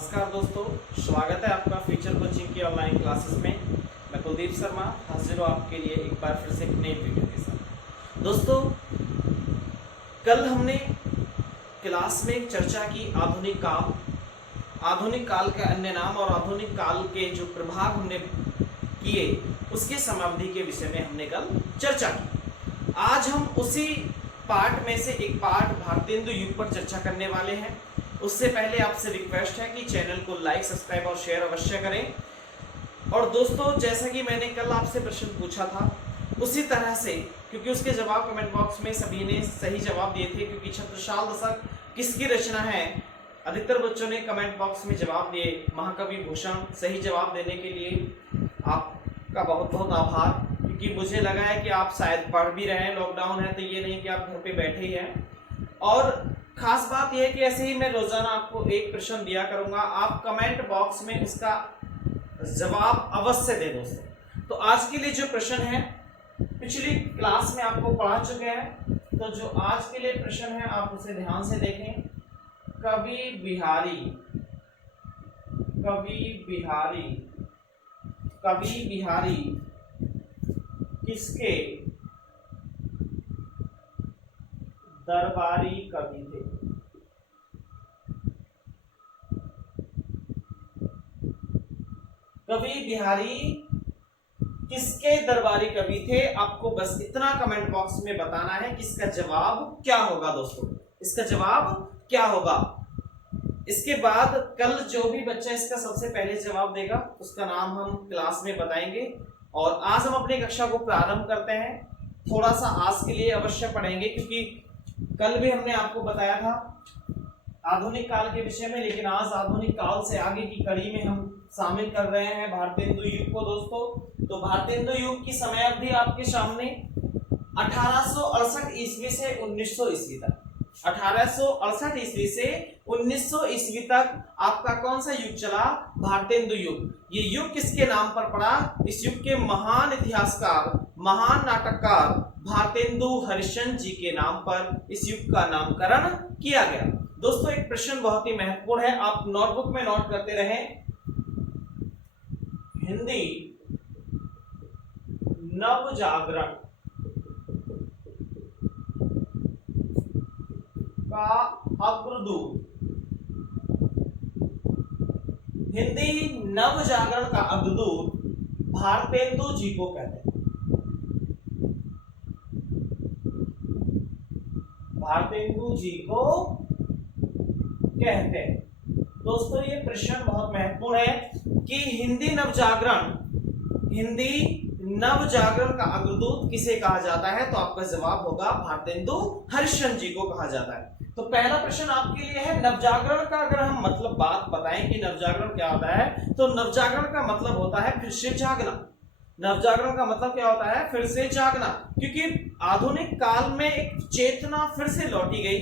नमस्कार दोस्तों, स्वागत है आपका फ्यूचर कोचिंग की ऑनलाइन क्लासेस में। मैं कुलदीप शर्मा हाजिर हूँ आपके लिए एक बार फिर से एक नई वीडियो के साथ। दोस्तों, कल हमने क्लास में एक चर्चा की आधुनिक काल के अन्य नाम और आधुनिक काल के जो प्रभाव हमने किए उसके समाप्ति के विषय में हमने कल चर्चा की। आज हम उसी पार्ट में से एक पार्ट भारतेंदु युग पर चर्चा करने वाले हैं। उससे पहले आपसे रिक्वेस्ट है कि चैनल को लाइक, सब्सक्राइब और शेयर अवश्य करें। और दोस्तों, जैसा कि मैंने कल आपसे प्रश्न पूछा था उसी तरह से, क्योंकि उसके जवाब कमेंट बॉक्स में सभी ने सही जवाब दिए थे, क्योंकि छत्रसाल दशक किसकी रचना है, अधिकतर बच्चों ने कमेंट बॉक्स में जवाब दिए महाकवि भूषण। सही जवाब देने के लिए आपका बहुत बहुत आभार, क्योंकि मुझे लगा है कि आप शायद पढ़ भी रहे हैं, लॉकडाउन है तो ये नहीं कि आप घर पे बैठे ही हैं। और खास बात यह है कि ऐसे ही मैं रोजाना आपको एक प्रश्न दिया करूंगा, आप कमेंट बॉक्स में उसका जवाब अवश्य दें दोस्तों। तो आज के लिए जो प्रश्न है पिछली क्लास में आपको पढ़ा चुके हैं, तो जो आज के लिए प्रश्न है आप उसे ध्यान से देखें। कवि बिहारी किसके दरबारी कवि थे? कवि बिहारी किसके दरबारी कवि थे? आपको बस इतना कमेंट बॉक्स में बताना है कि इसका जवाब क्या होगा दोस्तों, इसका जवाब क्या होगा। इसके बाद कल जो भी बच्चा इसका सबसे पहले जवाब देगा उसका नाम हम क्लास में बताएंगे। और आज हम अपनी कक्षा को प्रारंभ करते हैं। थोड़ा सा आज के लिए अवश्य पढ़ेंगे, क्योंकि कल भी हमने आपको बताया था आधुनिक काल के विषय में, लेकिन आज आधुनिक काल से आगे की कड़ी में हम शामिल कर रहे हैं भारतेंदु युग को दोस्तों। तो भारतेंदु युग की समय अवधि आपके सामने 1868 ईस्वी से 1900 ईस्वी तक, 1868 ईस्वी से 1900 ईस्वी तक आपका कौन सा युग चला? भारतेंदु युग। ये युग किसके नाम पर पड़ा? इस युग के महान इतिहासकार, महान नाटककार भारतेंदु हरिश्चंद्र जी के नाम पर इस युग का नामकरण किया गया। दोस्तों, एक प्रश्न बहुत ही महत्वपूर्ण है, आप नोटबुक में नोट करते रहें। हिंदी नवजागरण का अग्रदूत, हिंदी नवजागरण का अग्रदूत भारतेंदु जी को कहते हैं। भारतेंदु जी को कहते हैं। दोस्तों, ये प्रश्न बहुत महत्वपूर्ण है कि हिंदी नवजागरण का अग्रदूत किसे कहा जाता है? तो आपका जवाब होगा भारतेंदु हरिश्चंद्र जी को कहा जाता है। तो पहला प्रश्न आपके लिए है, नवजागरण का अगर हम मतलब बात बताएं कि नवजागरण क्या होता है, तो नवजागरण का मतलब होता है फिर से जागना। नवजागरण का मतलब क्या होता है? फिर से जागना, क्योंकि आधुनिक काल में एक चेतना फिर से लौटी गई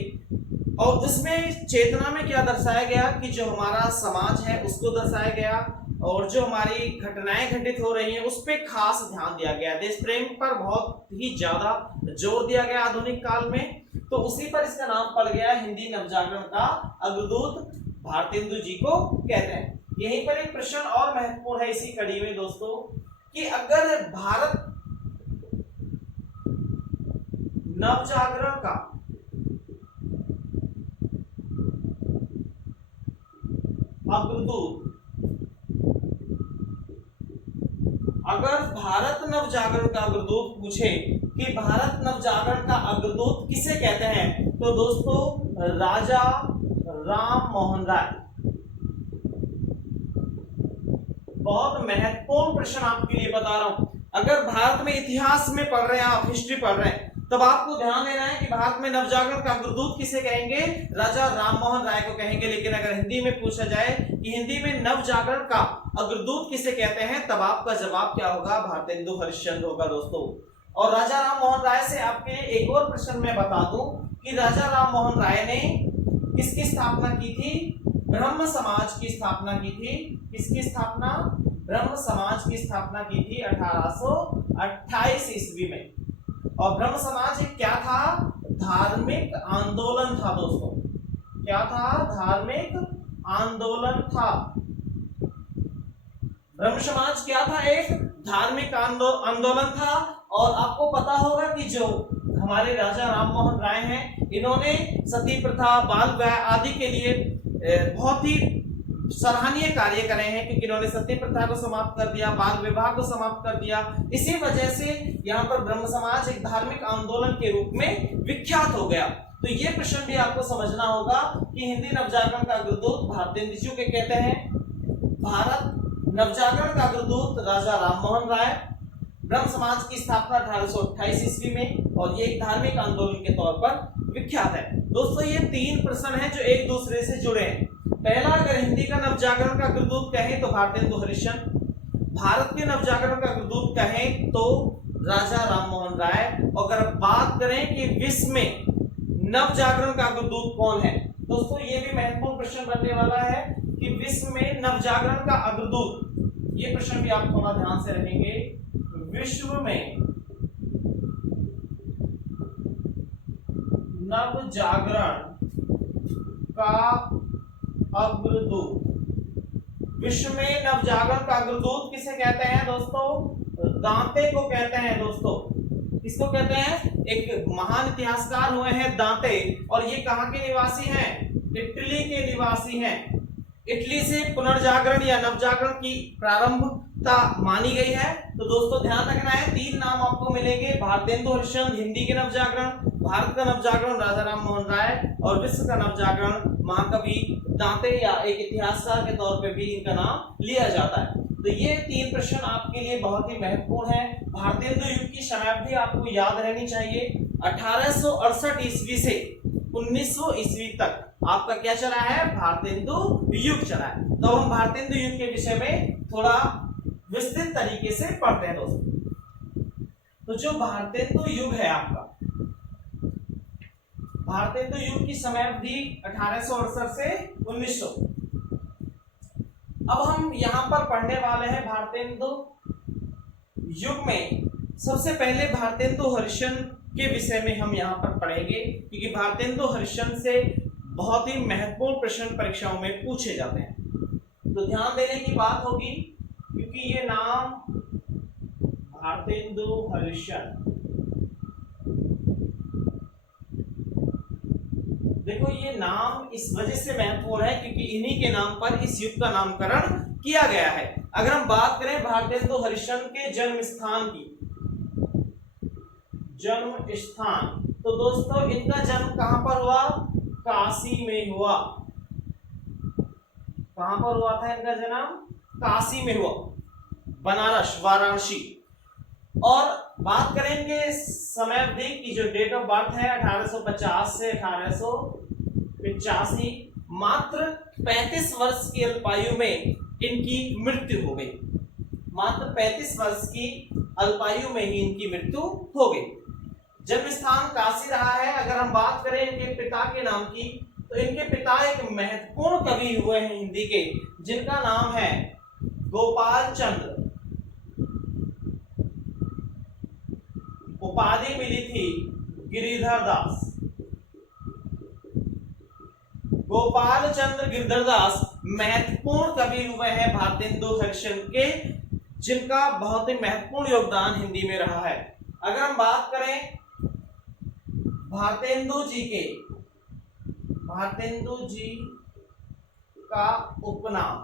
और उसमें चेतना में क्या दर्शाया गया कि जो हमारा समाज है उसको दर्शाया गया, और जो हमारी घटनाएं घटित हो रही हैं उस पर खास ध्यान दिया गया, देश प्रेम पर बहुत ही ज्यादा जोर दिया गया आधुनिक काल में। तो उसी पर इसका नाम पड़ गया हिंदी नवजागरण का अग्रदूत भारतेंदु जी को कहते हैं। यहीं पर एक प्रश्न और महत्वपूर्ण है इसी कड़ी में दोस्तों, कि अगर भारत नवजागरण का अग्रदूत, अगर भारत नवजागरण का अग्रदूत पूछे कि भारत नवजागरण का अग्रदूत किसे कहते हैं, तो दोस्तों राजा राम मोहन राय। बहुत महत्वपूर्ण प्रश्न आपके लिए बता रहा हूं। अगर भारत में इतिहास में पढ़ रहे हैं, आप हिस्ट्री पढ़ रहे हैं, तब आपको ध्यान देना है कि भारत में नवजागरण का अग्रदूत किसे कहेंगे? राजा राममोहन राय को कहेंगे। लेकिन अगर हिंदी में पूछा जाए कि हिंदी में नवजागरण का अग्रदूत किसे कहते हैं, तब आपका जवाब क्या होगा? भारतेंदु हरिश्चंद्र होगा दोस्तों। और राजा राममोहन राय से आपके लिए एक और प्रश्न मैं बता दूं कि राजा राममोहन राय ने किसकी स्थापना की थी? ब्रह्म समाज की स्थापना की थी। किसकी स्थापना? ब्रह्म समाज की स्थापना की थी 1828 ईस्वी में। और ब्रह्म समाज एक क्या था? धार्मिक आंदोलन था दोस्तों। क्या था? धार्मिक आंदोलन था। ब्रह्म समाज क्या था? एक धार्मिक आंदोलन था। और आपको पता होगा कि जो हमारे राजा राम मोहन राय हैं, इन्होंने सती प्रथा, बाल विवाह आदि के लिए बहुत ही सराहनीय कार्य करे हैं, क्योंकि इन्होंने सती प्रथा को समाप्त कर दिया, बाल विवाह को समाप्त कर दिया। इसी वजह से यहाँ पर ब्रह्म समाज एक धार्मिक आंदोलन के रूप में विख्यात हो गया। तो ये प्रश्न भी आपको समझना होगा कि हिंदी नवजागरण का अग्रदूत भारतेंदु जी के कहते हैं। भारत नवजागरण का अग्रदूत राजा राममोहन राय। ब्रह्म समाज की स्थापना 1828 ईस्वी में, और ये एक धार्मिक आंदोलन के तौर पर विख्यात है। दोस्तों ये 3 प्रश्न हैं जो एक दूसरे से जुड़े हैं। पहला, अगर हिंदी का नवजागरण का अग्रदूत कहें तो भारतेंदु हरिश्चंद्र, भारत के नवजागरण का अग्रदूत कहें तो राजा राममोहन राय। और अगर बात करें कि विश्व में नवजागरण का अग्रदूत कौन है, दोस्तों ये भी महत्वपूर्ण प्रश्न बनने वाला है कि विश्व में नवजागरण का अग्रदूत, ये प्रश्न भी आप थोड़ा ध्यान से रखेंगे। विश्व में नवजागरण का अग्रदूत, विश्व में नवजागरण का अग्रदूत किसे कहते हैं दोस्तों? दांते को कहते हैं। दोस्तों किसको कहते हैं? एक महान इतिहासकार हुए हैं दांते, और ये कहां के निवासी हैं? इटली के निवासी हैं। इटली से पुनर्जागरण या नवजागरण की प्रारंभता मानी गई है। तो दोस्तों ध्यान रखना है, 3 नाम आपको मिलेंगे। भारतेंदु हरिश्चंद्र हिंदी के नवजागरण, भारत का नवजागरण राजा राममोहन राय, और विश्व का नवजागरण महाकवि दांते या एक इतिहासकार के तौर पे भी इनका नाम लिया जाता है। तो ये 3 प्रश्न आपके लिए बहुत ही महत्वपूर्ण है। भारतेंदु युग की समयावधि आपको याद रहनी चाहिए। 1868 ईस्वी से 1900 ईस्वी तक आपका क्या चला है? भारतेंदु युग चला है। तो हम भारतेंदु युग के विषय में थोड़ा विस्तृत तरीके से पढ़ते हैं दोस्तों। तो जो भारतेंदु युग है आपका, भारतेंदु युग की समयावधि 1868 से 1900। अब हम यहां पर पढ़ने वाले हैं भारतेंदु युग में। सबसे पहले भारतेंदु हरिश्चंद्र के विषय में हम यहां पर पढ़ेंगे, क्योंकि भारतेंदु हरिश्चंद्र से बहुत ही महत्वपूर्ण प्रश्न परीक्षाओं में पूछे जाते हैं। तो ध्यान देने की बात होगी, क्योंकि ये नाम भारतेंदु हरिश्चंद्र, देखो ये नाम इस वजह से महत्वपूर्ण है क्योंकि इन्हीं के नाम पर इस युग का नामकरण किया गया है। अगर हम बात करें भारतेंदु हरिश्चंद्र के जन्म स्थान की, जन्म स्थान, तो दोस्तों इनका जन्म कहां पर हुआ? काशी में हुआ। कहां पर हुआ था इनका जन्म? काशी में हुआ, बनारस, वाराणसी। और बात करेंगे समयावधि की, जो डेट ऑफ बर्थ है 1850 से 1885, मात्र 35 वर्ष की अल्पायु में इनकी मृत्यु हो गई। मात्र 35 वर्ष की अल्पायु में ही इनकी मृत्यु हो गई। जन्म स्थान काशी रहा है। अगर हम बात करें इनके पिता के नाम की, तो इनके पिता एक महत्वपूर्ण कवि हुए हैं हिंदी के, जिनका नाम है गोपाल चंद्र। उपाधि मिली थी गिरिधर दास। गोपाल चंद्र गिरिधर दास महत्वपूर्ण कवि हुए हैं भारतेंदु हरिश्चंद्र के, जिनका बहुत ही महत्वपूर्ण योगदान हिंदी में रहा है। अगर हम बात करें भारतेंदु जी के, भारतेंदु जी का उपनाम,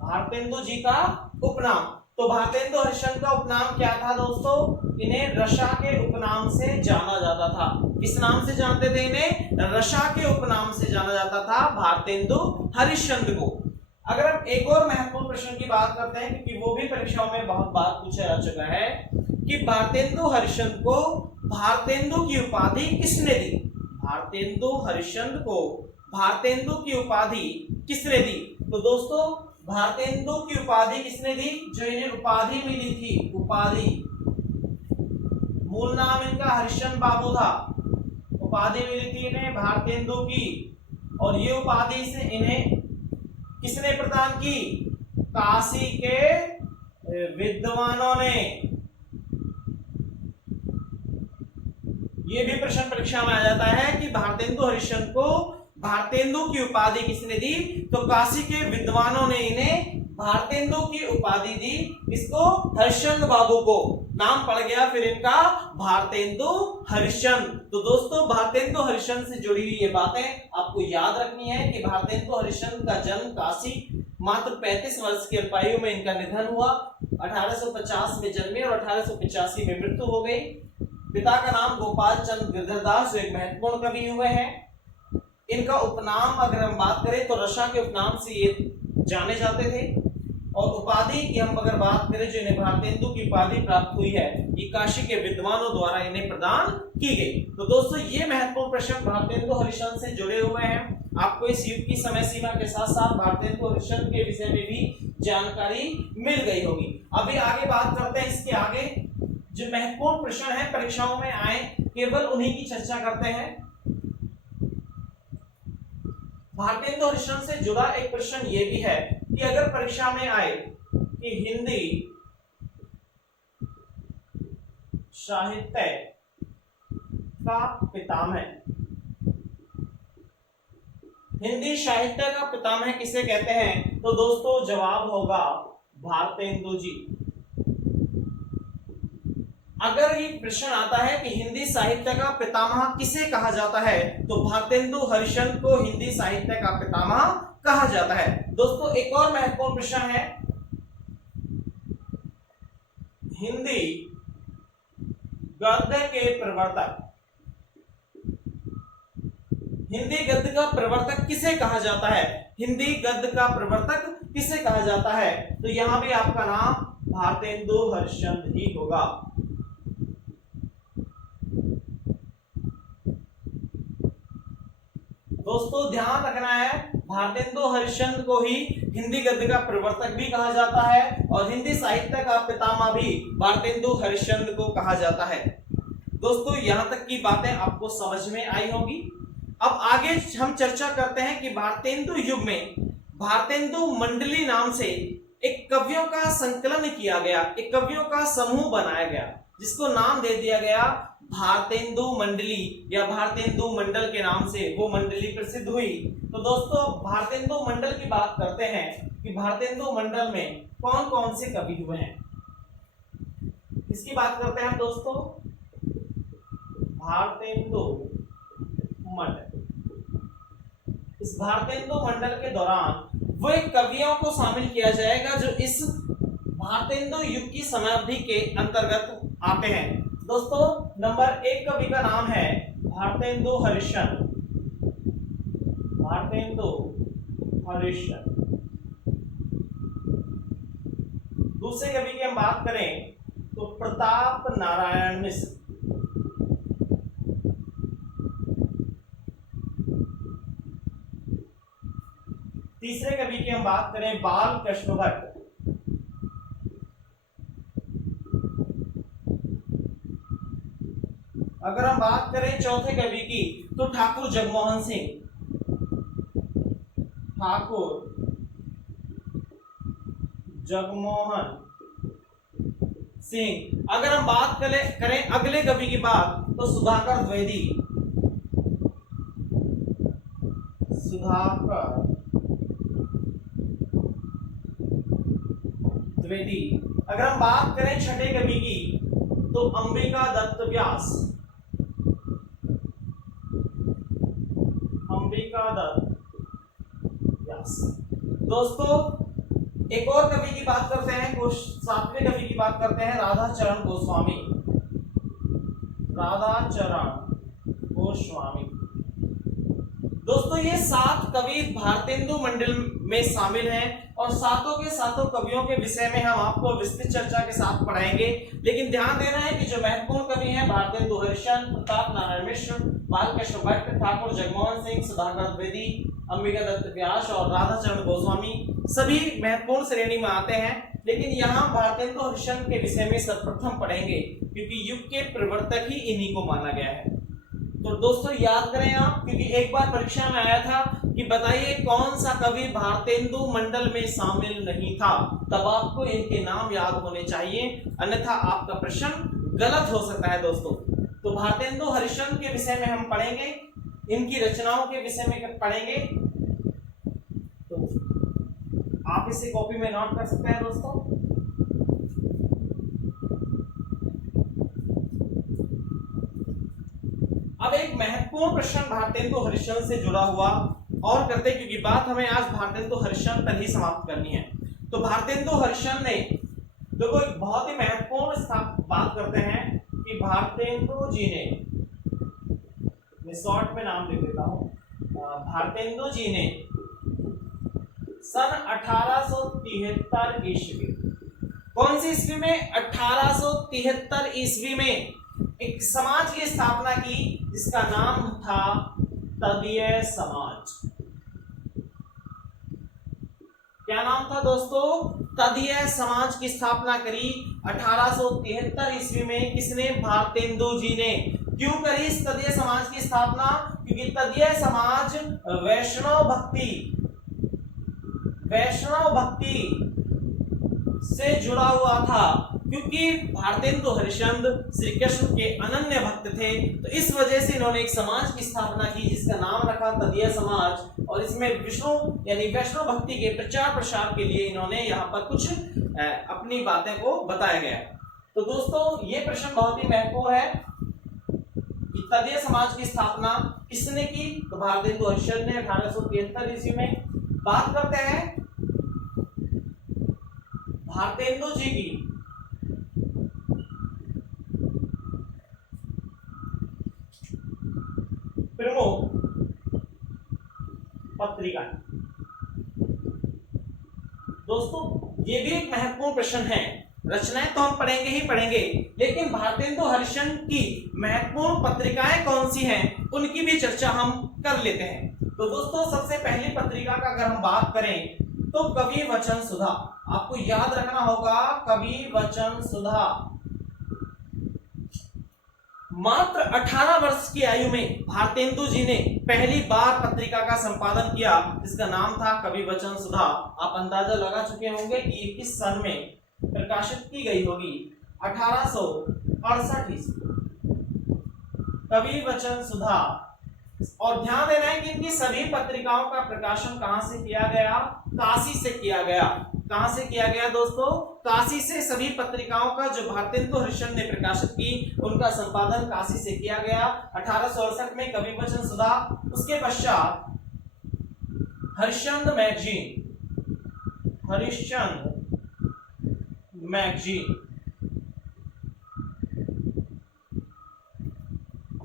भारतेंदु जी का उपनाम, तो भारतेंदु हरिश्चंद्र का उपनाम क्या था दोस्तों? इन्हें रशा के उपनाम से जाना जाता था। किस नाम से जानते थे इन्हें? रशा के उपनाम से जाना जाता था भारतेंदु हरिश्चंद्र को। अगर हम एक और महत्वपूर्ण प्रश्न की बात करते हैं, क्योंकि वो भी परीक्षाओं में बहुत बार पूछा जा चुका है कि भारतेंदु हरिश्चंद्र को भारतेंदु की उपाधि किसने दी? भारतेंदु हरिश्चंद्र को भारतेंदु की उपाधि किसने दी? तो दोस्तों भारतेंदु की उपाधि किसने दी? जो इन्हें उपाधि मिली थी, उपाधि, मूल नाम इनका हरिश्चंद्र बाबू था, उपाधि मिली थी इन्हें भारतेंदु की, और ये उपाधि से इन्हें किसने प्रदान की? काशी के विद्वानों ने। ये भी प्रश्न परीक्षा में आ जाता है कि भारतेंदु हरिश्चंद्र को भारतेंदु की उपाधि किसने दी? तो काशी के विद्वानों ने इन्हें भारतेंदु की उपाधि दी। इसको हरिश्चंद्र बाबू को नाम पड़ गया फिर इनका भारतेंदु हरिश्चंद्र। तो दोस्तों भारतेंदु हरिश्चंद्र से जुड़ी हुई ये बातें आपको याद रखनी है कि भारतेंदु हरिश्चंद्र का जन्म काशी, मात्र 35 वर्ष की अल्पायु में इनका निधन हुआ। 1850 में जन्मे और 1885 में मृत्यु हो गई। पिता का नाम गोपाल चंद्र गिरधरदास जो एक महत्वपूर्ण कवि हुए हैं। इनका उपनाम अगर हम बात करें तो रसा के उपनाम से ये जाने जाते थे। और उपाधि की हम अगर बात करें जो इन्हें भारतेंदु की उपाधि प्राप्त हुई है, ये काशी के विद्वानों द्वारा इन्हें प्रदान की गई। तो दोस्तों ये महत्वपूर्ण प्रश्न भारतेंदु हरिश्चंद्र से जुड़े हुए हैं। आपको इस युग की समय सीमा के साथ साथ भारतेंदु हरिश्चंद्र के विषय में भी जानकारी मिल गई होगी। अभी आगे बात करते हैं। इसके आगे जो महत्वपूर्ण प्रश्न है परीक्षाओं में आए, केवल उन्हीं की चर्चा करते हैं। भारतेंदु हरिश्चंद्र से जुड़ा एक प्रश्न ये भी है कि अगर परीक्षा में आए कि हिंदी साहित्य का पितामह, हिंदी साहित्य का पितामह किसे कहते हैं? तो दोस्तों जवाब होगा भारतेंदु जी। अगर ये प्रश्न आता है कि हिंदी साहित्य का पितामह किसे कहा जाता है, तो भारतेंदु हरिश्चंद्र को हिंदी साहित्य का पितामह कहा जाता है। दोस्तों एक और महत्वपूर्ण प्रश्न है, हिंदी गद्य के प्रवर्तक, हिंदी गद्य का प्रवर्तक किसे कहा जाता है? हिंदी गद्य का प्रवर्तक किसे कहा जाता है? तो यहां भी आपका नाम भारतेंदु हरिश्चंद्र ही होगा। दोस्तों ध्यान रखना है, भारतेंदु हरिश्चंद्र को ही हिंदी गद्य का प्रवर्तक भी कहा जाता है और हिंदी साहित्य का पितामह भी भारतेंदु हरिश्चंद्र को कहा जाता है। दोस्तों यहां तक की बातें आपको समझ में आई होगी। अब आगे हम चर्चा करते हैं कि भारतेंदु युग में भारतेंदु मंडली नाम से एक कवियों का संकलन किया गया, एक कवियों का समूह बनाया गया, जिसको नाम दे दिया गया भारतेंदु मंडली या भारतेंदु मंडल के नाम से वो मंडली प्रसिद्ध हुई। तो दोस्तों भारतेंदु मंडल की बात करते हैं कि भारतेंदु मंडल में कौन कौन से कवि हुए हैं, इसकी बात करते हैं दोस्तों। भारतेंदु मंडल, इस भारतेंदु मंडल के दौरान वो एक कवियों को शामिल किया जाएगा जो इस भारतेंदु युग की समाप्ति के अंतर्गत आते हैं। दोस्तों नंबर 1 कवि का नाम है भारतेंदु हरिश्चंद्र, भारतेंदु हरिश्चंद्र। दूसरे कवि की हम बात करें तो प्रताप नारायण मिश्र, तीसरे कवि की हम बात करें बाल कृष्ण भट्ट, अगर हम बात करें चौथे कवि की तो ठाकुर जगमोहन सिंह, ठाकुर जगमोहन सिंह। अगर हम बात करें अगले कवि की बात तो सुधाकर द्विवेदी, सुधाकर द्विवेदी। अगर हम बात करें छठे कवि की तो अंबिका दत्त व्यास, अंबिका दत्त व्यास। दोस्तों एक और कवि की बात करते हैं, सातवें कवि की बात करते हैं राधा चरण गोस्वामी, राधा चरण गोस्वामी। दोस्तों ये 7 कवि भारतेंदु मंडल में शामिल हैं और सातों के सातों कवियों के विषय में हम आपको विस्तृत चर्चा के साथ पढ़ाएंगे। लेकिन ध्यान देना है कि जो महत्वपूर्ण कवि हैं भारतेंदु हरिश्चंद्र, प्रताप नारायण मिश्र, बालकृष्ण भट्ट, ठाकुर जगमोहन सिंह, सुधाकर द्विवेदी, अंबिका दत्त व्यास और राधा चरण गोस्वामी सभी महत्वपूर्ण श्रेणी में आते हैं। लेकिन यहाँ भारतेंदु हरिश्चंद्र के विषय में सर्वप्रथम पढ़ेंगे क्योंकि युग के प्रवर्तक ही इन्हीं को माना गया है। तो दोस्तों याद करें आप, क्योंकि एक बार परीक्षा में आया था कि बताइए कौन सा कवि भारतेंदु मंडल में शामिल नहीं था, तब आपको इनके नाम याद होने चाहिए, अन्यथा आपका प्रश्न गलत हो सकता है दोस्तों। तो भारतेंदु हरिश्चंद्र के विषय में हम पढ़ेंगे इनकी रचनाओं के विषय में पढ़ेंगे। तो आप इसे कॉपी में नोट कर सकते हैं दोस्तों। अब एक महत्वपूर्ण प्रश्न भारतेंदु हरिश्चंद्र से जुड़ा हुआ और करते, क्योंकि बात हमें आज भारतेंदु हरिश्चंद्र पर ही समाप्त करनी है। तो भारतेंदु हरिश्चंद्र ने देखो एक बहुत ही महत्वपूर्ण बात करते हैं कि भारतेंदु जी ने, मैं शॉर्ट में नाम लिख देता हूं, भारतेंदु जी ने सन 1873 ईस्वी, कौन सी ईस्वी में? 1873 ईस्वी में एक समाज की स्थापना की जिसका नाम था तदीय समाज। क्या नाम था दोस्तों? तदीय समाज की स्थापना करी 1873 ईस्वी में। किसने? भारतेंदु जी ने। क्यों करी इस तदीय समाज की स्थापना? क्योंकि तदीय समाज वैष्णव भक्ति से जुड़ा हुआ था, क्योंकि भारतेंदु हरिश्चंद्र श्री कृष्ण के अनन्य भक्त थे। तो इस वजह से इन्होंने एक समाज की स्थापना की जिसका नाम रखा तदीय समाज, और इसमें विष्णु यानी वैष्णव भक्ति के प्रचार प्रसार के लिए इन्होंने यहाँ पर कुछ अपनी बातें को बताया गया। तो दोस्तों ये प्रश्न बहुत ही महत्वपूर्ण है कि तदीय समाज की स्थापना किसने की? तो भारतेंदु हरिश्चंद्र ने 1873 ईस्वी में। बात करते हैं भारतेंदु जी की प्रमुख पत्रिका। दोस्तों ये भी एक महत्वपूर्ण प्रश्न है। रचनाएं तो हम पढ़ेंगे ही पढ़ेंगे, लेकिन भारतेंदु हरिश्चंद्र की महत्वपूर्ण पत्रिकाएं कौन सी हैं उनकी भी चर्चा हम कर लेते हैं। तो दोस्तों सबसे पहली पत्रिका का अगर हम बात करें तो कवि वचन सुधा। आपको याद रखना होगा कवि वचन सुधा। मात्र 18 वर्ष की आयु में भारतेंदु जी ने पहली बार पत्रिका का संपादन किया जिसका नाम था कवि वचन सुधा। आप अंदाजा लगा चुके होंगे कि ये किस सन में प्रकाशित की गई होगी? 1868 ईस्वी। कवि वचन सुधा। और ध्यान देना है कि इनकी सभी पत्रिकाओं का प्रकाशन कहां से किया गया? काशी से किया गया। कहां से किया गया दोस्तों? काशी से। सभी पत्रिकाओं का जो भारतेंदु हरिश्चंद्र ने प्रकाशित की उनका संपादन काशी से किया गया 1868 में कवि वचन सुधा। उसके पश्चात हरिश्चंद्र मैगजीन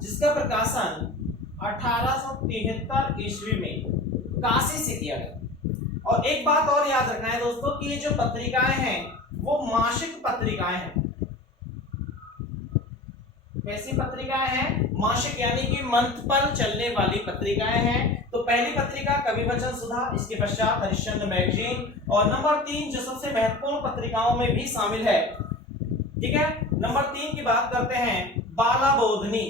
जिसका प्रकाशन 1873 ईस्वी में काशी से किया गया। और एक बात और याद रखना है दोस्तों कि ये जो पत्रिकाएं हैं वो मासिक पत्रिकाएं हैं। कैसी पत्रिकाएं हैं? मासिक, यानी कि मंथ पर चलने वाली पत्रिकाएं हैं। तो पहली पत्रिका कवि वचन सुधा, इसके पश्चात हरिश्चंद्र मैगजीन, और नंबर 3 जो सबसे महत्वपूर्ण पत्रिकाओं में भी शामिल है, ठीक है, नंबर 3 की बात करते हैं बाला बोधिनी।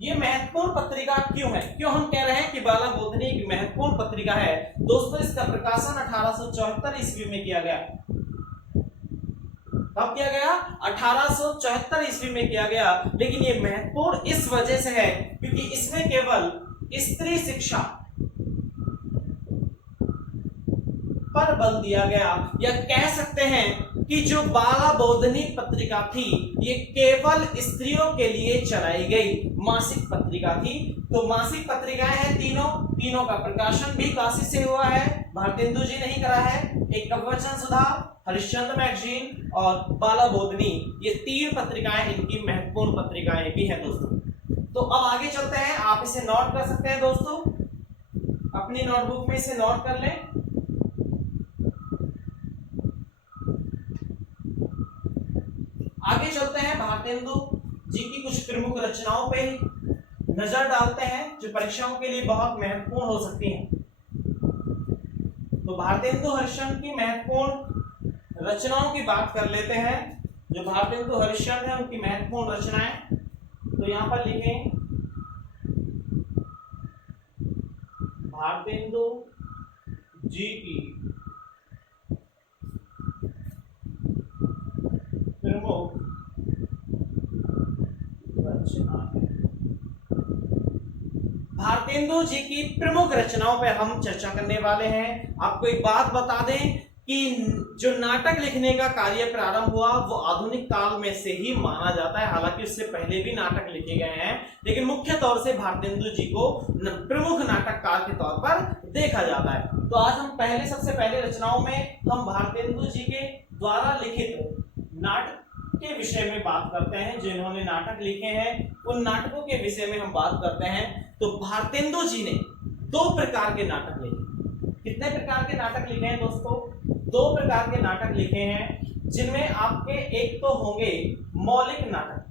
ये महत्वपूर्ण पत्रिका क्यों है? क्यों हम कह रहे हैं कि बाला बोधिनी एक महत्वपूर्ण पत्रिका है? दोस्तों इसका प्रकाशन 1874 ईस्वी में किया गया। कब किया गया? 1874 ईस्वी में किया गया। लेकिन ये महत्वपूर्ण इस वजह से है क्योंकि इसमें केवल स्त्री शिक्षा पर बल दिया गया, या कह सकते हैं कि जो बाला बोधिनी पत्रिका थी ये केवल स्त्रियों के लिए चलाई गई मासिक पत्रिका थी। तो मासिक पत्रिकाएं हैं तीनों का प्रकाशन भी काशी से हुआ है, भारतेंदु जी ने ही करा है। एक कवि वचन सुधा, हरिश्चंद्र मैगजीन और बाला बोधिनी, ये 3 पत्रिकाएं इनकी महत्वपूर्ण पत्रिकाएं भी हैं दोस्तों। तो अब आगे चलते हैं, आप इसे नोट कर सकते हैं दोस्तों, अपनी नोटबुक में इसे नोट कर लें। आगे चलते हैं, भारतेंदु जी की कुछ प्रमुख रचनाओं पे नजर डालते हैं जो परीक्षाओं के लिए बहुत महत्वपूर्ण हो सकती हैं। तो भारतेंदु हरिश्चंद्र की महत्वपूर्ण रचनाओं की बात कर लेते हैं। जो भारतेंदु हरिश्चंद्र है उनकी महत्वपूर्ण रचनाएं, तो यहां पर लिखें भारतेंदु जी की प्रमुख रचना है। भारतेंदु जी की प्रमुख रचनाओं पर हम चर्चा करने वाले हैं। आपको एक बात बता दें कि जो नाटक लिखने का कार्य प्रारंभ हुआ वो आधुनिक काल में से ही माना जाता है। हालांकि उससे पहले भी नाटक लिखे गए हैं, लेकिन मुख्य तौर से भारतेंदु जी को प्रमुख नाटककार के तौर पर देखा जाता है। तो आज हम सबसे पहले रचनाओं में हम भारतेंदु जी के द्वारा लिखित नाटक के विषय में बात करते हैं। जो इन्होंने नाटक लिखे हैं उन नाटकों के विषय में हम बात करते हैं। तो भारतेंदु जी ने 2 प्रकार के नाटक लिखे। कितने प्रकार के नाटक लिखे हैं दोस्तों? 2 प्रकार के नाटक लिखे हैं, जिनमें आपके एक तो होंगे मौलिक नाटक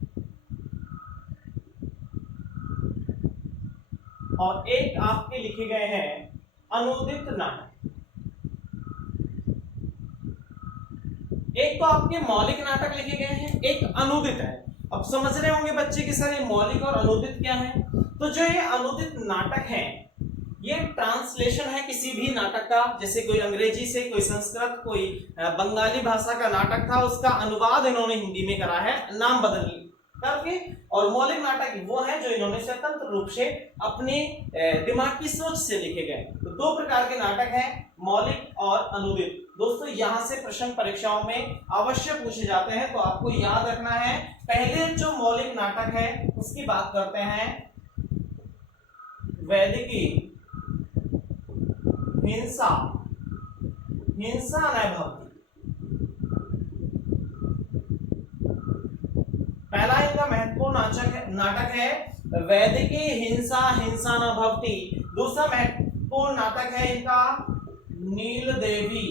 और एक आपके लिखे गए हैं अनूदित नाटक। एक तो आपके मौलिक नाटक लिखे गए हैं, एक अनूदित है। अब समझ रहे होंगे बच्चे कि सर ये मौलिक और अनूदित क्या है? तो जो ये अनूदित नाटक है ये ट्रांसलेशन है किसी भी नाटक का। जैसे कोई अंग्रेजी से, कोई संस्कृत, कोई बंगाली भाषा का नाटक था, उसका अनुवाद इन्होंने हिंदी में करा है नाम बदल करके। और मौलिक नाटक वो है जो इन्होंने स्वतंत्र रूप से अपने दिमाग की सोच से लिखे गए। तो 2 प्रकार के नाटक हैं, मौलिक और अनूदित। दोस्तों यहां से प्रश्न परीक्षाओं में अवश्य पूछे जाते हैं, तो आपको याद रखना है। पहले जो मौलिक नाटक है उसकी बात करते हैं, वैदिकी हिंसा न भवति। पहला इनका महत्वपूर्ण नाटक है वैदिकी हिंसा न भवति। दूसरा महत्वपूर्ण नाटक है इनका नील देवी।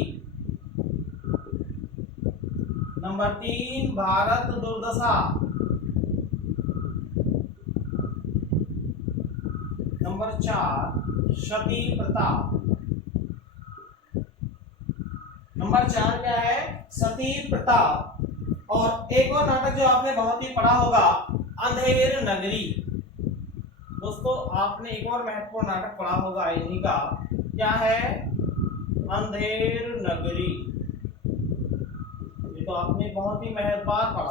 नंबर 3 भारत दुर्दशा। नंबर 4 सती प्रथा। नंबर 4 क्या है? सती प्रथा। और एक और नाटक जो आपने बहुत ही पढ़ा होगा, अंधेर नगरी। दोस्तों आपने एक और महत्वपूर्ण नाटक पढ़ा होगा इन्हीं का, क्या है? अंधेर नगरी। ये तो आपने बहुत ही बार पढ़ा।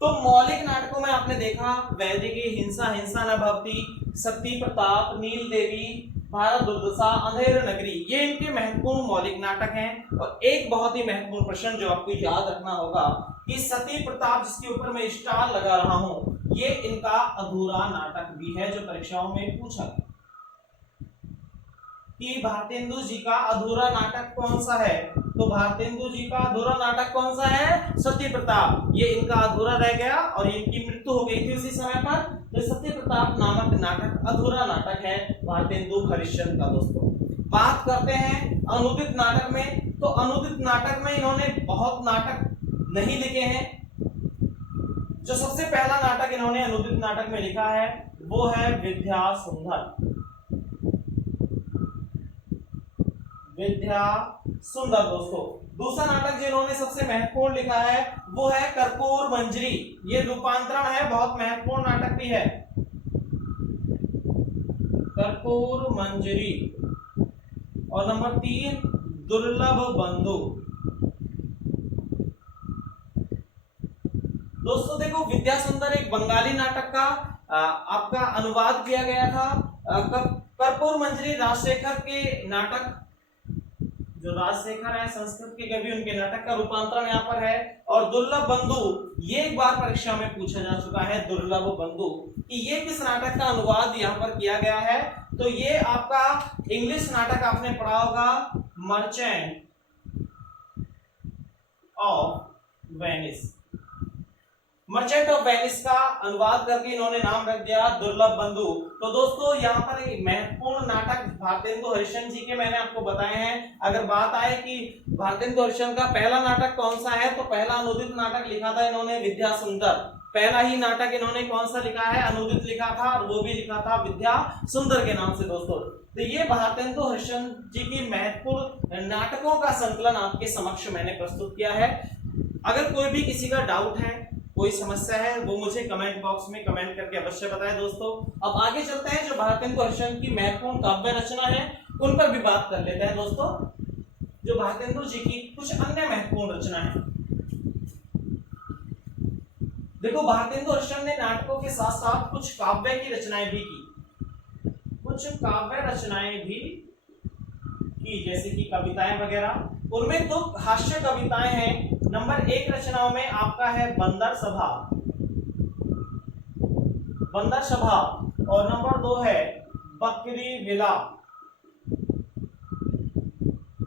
तो मौलिक नाटकों में आपने देखा वैदिकी हिंसा न भवति, सती प्रताप, नील देवी, भारत दुर्दशा, अंधेर नगरी, ये इनके महत्वपूर्ण मौलिक नाटक हैं। और एक बहुत ही महत्वपूर्ण प्रश्न जो आपको याद रखना होगा कि सती प्रताप, जिसके ऊपर मैं स्टार लगा रहा हूं, ये इनका अधूरा नाटक भी है, जो परीक्षाओं में पूछा गया कि भारतेंदु जी का अधूरा नाटक कौन सा है। तो भारतेंदु जी का अधूरा नाटक कौन सा है? सती प्रताप। ये इनका अधूरा रह गया और इनकी मृत्यु हो गई थी उसी समय पर। तो सती प्रताप नामक नाटक अधूरा नाटक है भारतेंदु हरिश्चंद्र का। दोस्तों बात करते हैं अनूदित नाटक में। तो अनूदित नाटक में इन्होंने बहुत नाटक नहीं लिखे हैं। जो सबसे पहला नाटक इन्होंने अनूदित नाटक में लिखा है वो है विद्या सुंदर। विद्या सुंदर। दोस्तों दूसरा नाटक जो इन्होंने सबसे महत्वपूर्ण लिखा है वो है कर्पूर मंजरी। ये रूपांतरण है, बहुत महत्वपूर्ण नाटक भी है, कर्पूर मंजरी। और नंबर 3 दुर्लभ बंधु। दोस्तों देखो, विद्या सुंदर एक बंगाली नाटक का आपका अनुवाद किया गया था। कर्पूर मंजरी राजशेखर के नाटक, जो राजशेखर है संस्कृत के कवि, उनके नाटक का रूपांतरण यहाँ पर है। और दुर्लभ बंधु, ये एक बार परीक्षा में पूछा जा चुका है, दुर्लभ बंधु, कि ये किस नाटक का अनुवाद यहाँ पर किया गया है। तो ये आपका इंग्लिश नाटक आपने पढ़ा होगा, merchant of Venice. Merchant of Venice का अनुवाद करके इन्होंने नाम रख दिया दुर्लभ बंधु। तो दोस्तों यहाँ पर एक महत्वपूर्ण नाटक भारतेंदु हरिश्चंद्र जी के मैंने आपको बताए हैं। अगर बात आए कि भारतेंदु हरिश्चंद्र का पहला नाटक कौन सा है, तो पहला अनूदित नाटक लिखा था इन्होंने विद्या सुंदर। पहला ही नाटक इन्होंने कौन सा लिखा है? अनूदित लिखा था, और वो भी लिखा था विद्या सुंदर के नाम से। दोस्तों तो ये भारतेंदु हरिश्चंद्र जी की महत्वपूर्ण नाटकों का संकलन आपके समक्ष मैंने प्रस्तुत किया है। अगर कोई भी किसी का डाउट है, कोई समस्या है, वो मुझे कमेंट बॉक्स में कमेंट करके अवश्य बताएं। दोस्तों अब आगे चलते हैं, जो भारतेंदु हरिश्चंद्र की महत्वपूर्ण काव्य रचना है उन पर भी बात कर लेते हैं। दोस्तों जो भारतेंदु जी की कुछ अन्य महत्वपूर्ण रचना है, देखो भारतेंदु हरिश्चंद्र ने नाटकों के साथ साथ कुछ काव्य की रचनाएं भी की, कुछ काव्य रचनाएं भी की, जैसे कि कविताएं वगैरह। उनमें दो हास्य कविताएं हैं। नंबर 1 रचनाओं में आपका है बंदर सभा, बंदर सभा, और नंबर 2 है बकरी विलाप।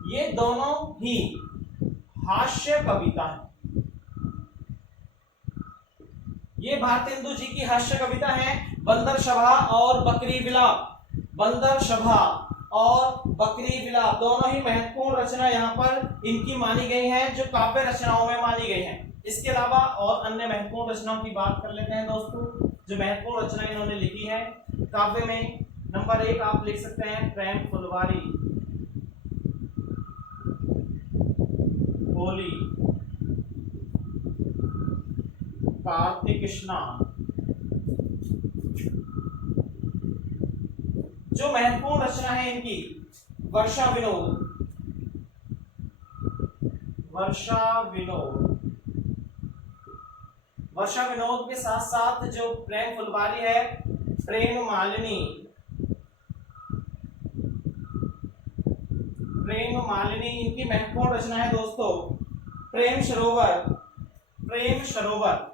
ये दोनों ही हास्य कविता है। ये भारतेंदु जी की हास्य कविता है, बंदर सभा और बकरी विलाप। बंदर सभा और बकरी विलाप दोनों ही महत्वपूर्ण रचना यहाँ पर इनकी मानी गई है, जो काव्य रचनाओं में मानी गई है। इसके अलावा और अन्य महत्वपूर्ण रचनाओं की बात कर लेते हैं दोस्तों, जो महत्वपूर्ण रचना इन्होंने लिखी है काव्य में। नंबर 1 आप लिख सकते हैं प्रेम फुलवारी, होली, कार्तिक स्नान। जो महत्वपूर्ण रचना है इनकी वर्षा विनोद, वर्षा विनोद। वर्षा विनोद के साथ साथ जो प्रेम फुलवारी है, प्रेम मालिनी, प्रेम मालिनी इनकी महत्वपूर्ण रचना है दोस्तों। प्रेम सरोवर, प्रेम सरोवर,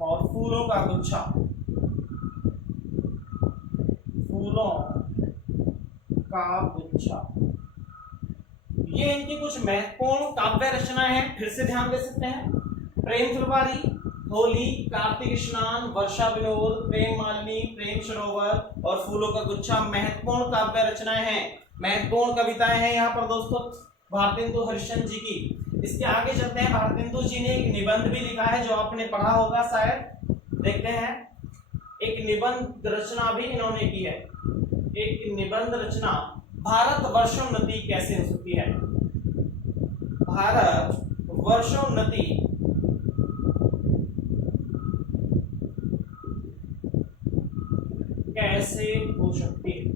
और फूलों का गुच्छा, फूलों का गुच्छा। ये इनकी कुछ महत्वपूर्ण काव्य रचनाएं हैं। फिर से ध्यान दे सकते हैं, प्रेम फुलवारी, होली, कार्तिक स्नान, वर्षा विनोद, प्रेम मालिनी, प्रेम सरोवर और फूलों का गुच्छा महत्वपूर्ण काव्य रचनाएं हैं, महत्वपूर्ण कविताएं हैं यहाँ पर दोस्तों भारतेंदु हरिश्चंद्र जी की। इसके आगे चलते हैं। भारतेंदु जी ने एक निबंध भी लिखा है, जो आपने पढ़ा होगा शायद, देखते हैं। एक निबंध रचना भी इन्होंने की है, एक निबंध रचना, भारत वर्षोन्नति कैसे हो सकती है। भारत वर्षोन्नति कैसे हो सकती है,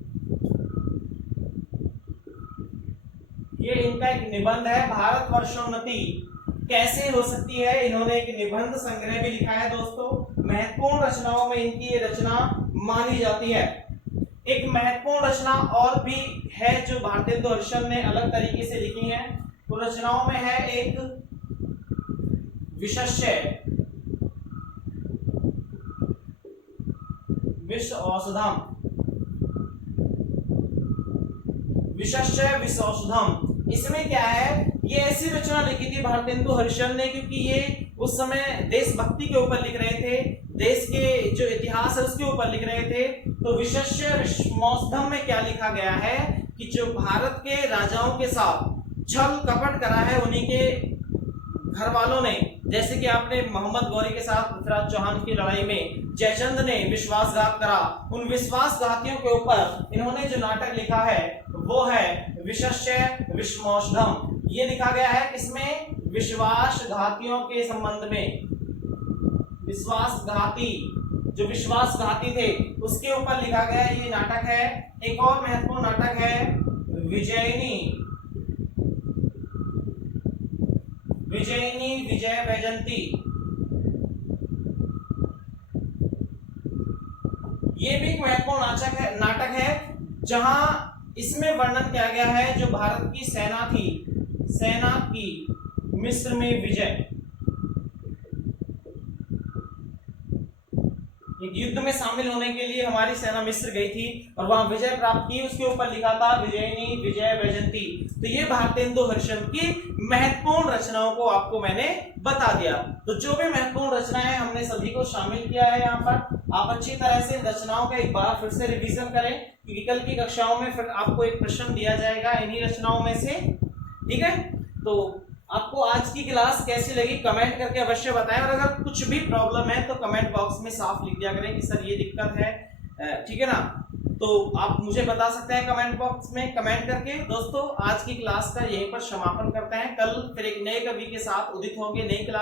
ये इनका एक निबंध है, भारत वर्षोन्नति कैसे हो सकती है। इन्होंने एक निबंध संग्रह भी लिखा है दोस्तों। महत्वपूर्ण रचनाओं में इनकी ये रचना मानी जाती है। एक महत्वपूर्ण रचना और भी है जो भारतेंदु हरिश्चंद्र ने अलग तरीके से लिखी है। तो रचनाओं में है एक विशस्य विश्व औषधम, विशस्य विश्व औषधम। इसमें क्या है, ये ऐसी रचना लिखी थी भारतेंदु हरिश्चंद्र ने, क्योंकि ये उस समय देशभक्ति के ऊपर लिख रहे थे, देश के जो इतिहास है उसके ऊपर लिख रहे थे। तो विशस्य विश्वौषधम में क्या लिखा गया है कि जो भारत के राजाओं के साथ छल कपट करा है उन्हीं के घर वालों ने, जैसे कि आपने मोहम्मद गौरी के साथ पृथ्वीराज चौहान की लड़ाई में जयचंद ने विश्वासघात करा, उन विश्वासघातियों के ऊपर इन्होंने जो नाटक लिखा है वो है विशस्य विश्वौषधम। ये लिखा गया है किसमें, विश्वासघातियों के संबंध में। विश्वासघाती, जो विश्वासघाती थे उसके ऊपर लिखा गया ये नाटक है। एक और महत्वपूर्ण नाटक है विजयिनी, विजयिनी विजय वैजंती। ये भी एक महत्वपूर्ण नाटक है जहां इसमें वर्णन किया गया है जो भारत की सेना थी, सेना की मिस्र में विजय, एक युद्ध में शामिल होने के लिए हमारी सेना मिस्र गई थी और वहां विजय प्राप्त की, उसके ऊपर लिखा था विजयिनी विजय वैजंती। तो ये भारतेंदु हरिश्चंद्र की महत्वपूर्ण रचनाओं को आपको मैंने बता दिया। तो जो भी महत्वपूर्ण रचनाएं हमने सभी को शामिल किया है यहाँ पर। आप अच्छी तरह से रचनाओं का एक बार फिर से रिवीजन करें, क्योंकि कल की कक्षाओं में फिर आपको एक प्रश्न दिया जाएगा इन्हीं रचनाओं में से, ठीक है। तो आपको आज की क्लास कैसी लगी कमेंट करके अवश्य बताएं, और अगर कुछ भी प्रॉब्लम है तो कमेंट बॉक्स में साफ लिख दिया करें कि सर ये दिक्कत है, ठीक है ना। तो आप मुझे बता सकते हैं कमेंट बॉक्स में कमेंट करके। दोस्तों आज की क्लास का यहीं पर समापन करते हैं, कल फिर एक नए कवि के साथ उदित होंगे, नई क्लास।